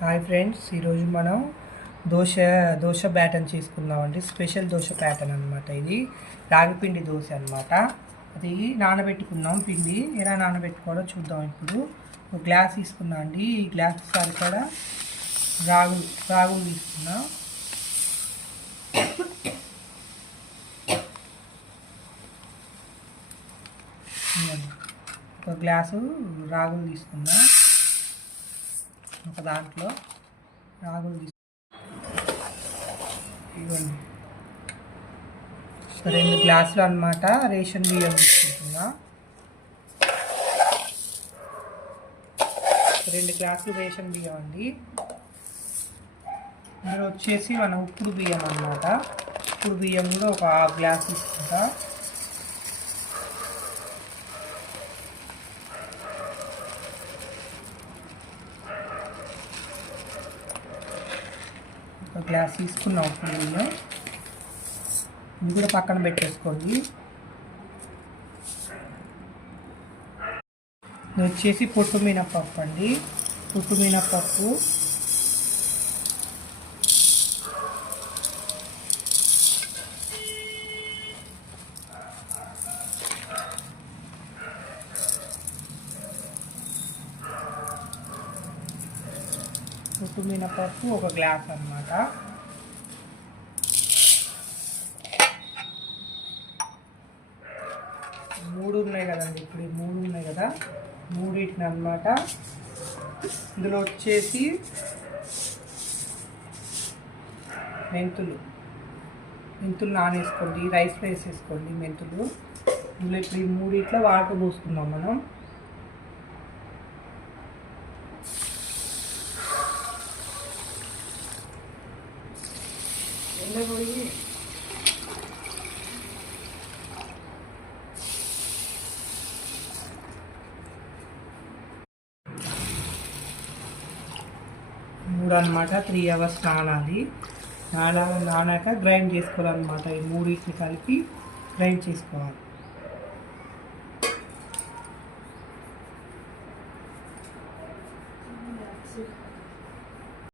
Hi friends, ఈరోజు మనం దోశ దోశ బ్యాటర్న్ చేసుకుందామండి. స్పెషల్ దోశ ప్యాటర్న్ అనమాట. ఇది రాగిపిండి దోశ అనమాట. అది నానబెట్టుకున్నాం. పిండి ఎలా నానబెట్టుకోవాలో చూద్దాం. ఇప్పుడు ఒక గ్లాస్ తీసుకున్నా అండి. ఈ గ్లాస్ సరిపడా రాగులు తీసుకున్నా. ఒక గ్లాసు రాగులు తీసుకున్నా. ఒక దాంట్లో రాగులు ఇవ్వండి. 2 గ్లాసులు అనమాట రేషన్ బియ్యం తీసుకుంటున్నా. 2 గ్లాసులు రేషన్ బియ్యం అండి. ఇందులో వచ్చేసి మన ఉప్పుడు బియ్యం అనమాట. ఉప్పుడు బియ్యం కూడా ఒక 1/2 గ్లాస్ తీసుకుంటా. ఒక గ్లాస్ తీసుకున్నాం ఉప్పుడు బియ్యం. ఇది కూడా పక్కన పెట్టేసుకోండి. ఇది వచ్చేసి పొట్టు మినపప్పు అండి. పొట్టు మినపప్పు ఒక గ్లాస్ అన్నమాట. మూడు ఉన్నాయి కదండి. ఇప్పుడు 3 ఉన్నాయి కదా, 3 అన్నమాట. ఇందులో వచ్చేసి మెంతులు నానేసుకోండి. రైస్లో వేసేసుకోండి మెంతులు. ఇందులో ఇప్పుడు ఈ 3 వాటర్ పోసుకుందాం మనం. పోయి 3 అనమాట. 3 అవర్స్ నానాలి. నానాక గ్రైండ్ చేసుకోవాలన్నమాట. ఈ 3 కలిపి గ్రైండ్ చేసుకోవాలి.